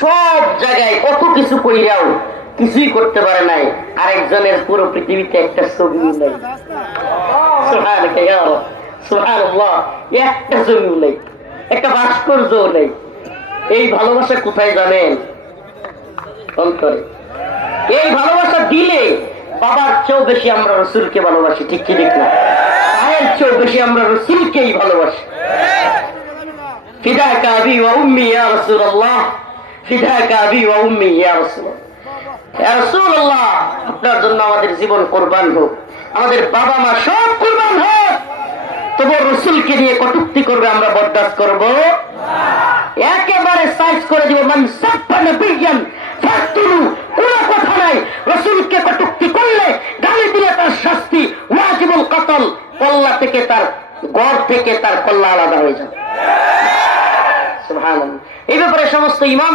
সব জায়গায় কত কিছু কইরাও কিছুই করতে পারে নাই, আরেকজনের পুরো পৃথিবীতে একটা ছবিও নাই। সুবহানাল্লাহ ইয়া আল্লাহ, সুবহানাল্লাহ, একটা ছবিও নাই, একটা ভাস্কর্যও নেই। এই ভালোবাসা কোথায় জানেন? অন্তরে। এই ভালোবাসা দিলে বাবার চেয়েও বেশি আমরা রাসূলকে ভালোবাসি, ঠিক কি ঠিক না? মায়ের চেয়েও বেশি আমরা রাসূলকেই ভালোবাসি। ফিদাকা আবি ওয়া উম্মি ইয়া রাসূলুল্লাহ, ফিদাকা আবি ওয়া উম্মি ইয়া রাসূলুল্লাহ। ইয়া রাসূলুল্লাহ, আপনার জন্য আমাদের জীবন কুরবান হোক, আমাদের বাবা মা সব কুরবান হোক, তবু রাসূলকে নিয়ে কটূক্তি করবে আমরা বরদাস্ত করব একেবারে সাইজ করে দিব। মান সাব্বা নবিয়ান ফাকতুলু, কোন কথা নাই। রাসূলকে কটূক্তি করলে, গালি দিলে তার শাস্তি ওয়াজিবুল কতল, কল্লা থেকে তার গড় থেকে তার কল্লা আলাদা হয়ে যাবে। সুবহানাল্লাহ। এই ব্যাপারে সমস্ত ইমাম